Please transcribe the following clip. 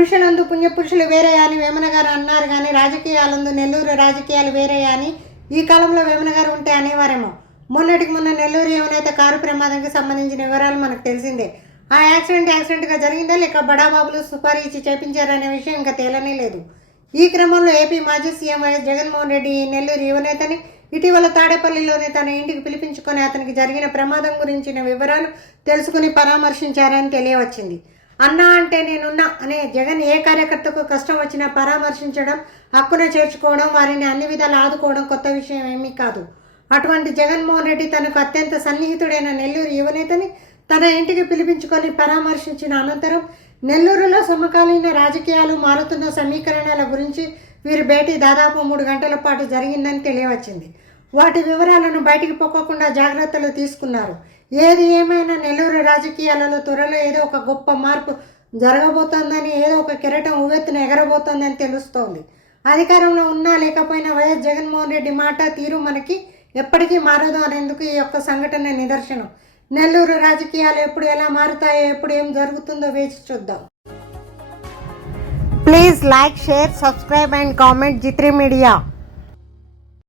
పురుషులందు పుణ్యపురుషులు వేరే అని వేమన గారు అన్నారు, కానీ రాజకీయాలందు నెల్లూరు రాజకీయాలు వేరే అని ఈ కాలంలో వేమన గారు ఉంటే అనేవారేమో. మొన్నటికి మొన్న నెల్లూరు యువనేత కారు ప్రమాదానికి సంబంధించిన వివరాలు మనకు తెలిసిందే. ఆ యాక్సిడెంట్గా జరిగిందా లేక బడాబాబులు సుపారీ ఇచ్చి చేపించారనే విషయం ఇంకా తేలనే లేదు. ఈ క్రమంలో ఏపీ మాజీ సీఎం వైఎస్ జగన్మోహన్ రెడ్డి ఈ నెల్లూరు యువనేతని ఇటీవల తాడేపల్లిలోనే తన ఇంటికి పిలిపించుకొని అతనికి జరిగిన ప్రమాదం గురించిన వివరాలు తెలుసుకుని పరామర్శించారని తెలియవచ్చింది. అన్నా అంటే నేనున్నా అనే జగన్ ఏ కార్యకర్తకు కష్టం వచ్చినా పరామర్శించడం, హక్కున చేర్చుకోవడం, వారిని అన్ని విధాలు ఆదుకోవడం కొత్త విషయం ఏమీ కాదు. అటువంటి జగన్మోహన్ రెడ్డి తనకు అత్యంత సన్నిహితుడైన నెల్లూరు యువనేతని తన ఇంటికి పిలిపించుకొని పరామర్శించిన అనంతరం నెల్లూరులో సమకాలీన రాజకీయాలు, మారుతున్న సమీకరణాల గురించి వీరి భేటీ దాదాపు 3 గంటల పాటు జరిగిందని తెలియవచ్చింది. వాటి వివరాలను బయటికి పొక్కకుండా జాగ్రత్తలు తీసుకున్నారు. ఏది ఏమైనా నెల్లూరు రాజకీయాలలో త్వరలో ఏదో ఒక గొప్ప మార్పు జరగబోతోందని, ఏదో ఒక కిరీటం ఉవ్వెత్తున ఎగరబోతోందని తెలుస్తోంది. అధికారంలో ఉన్నా లేకపోయినా వైఎస్ జగన్మోహన్ రెడ్డి మాట తీరు మనకి ఎప్పటికీ మారదు అనేందుకు ఈ యొక్క సంఘటన నిదర్శనం. నెల్లూరు రాజకీయాలు ఎప్పుడు ఎలా మారుతాయో, ఎప్పుడు ఏం జరుగుతుందో వేచి చూద్దాం. Please like, share, subscribe and comment G3 Media.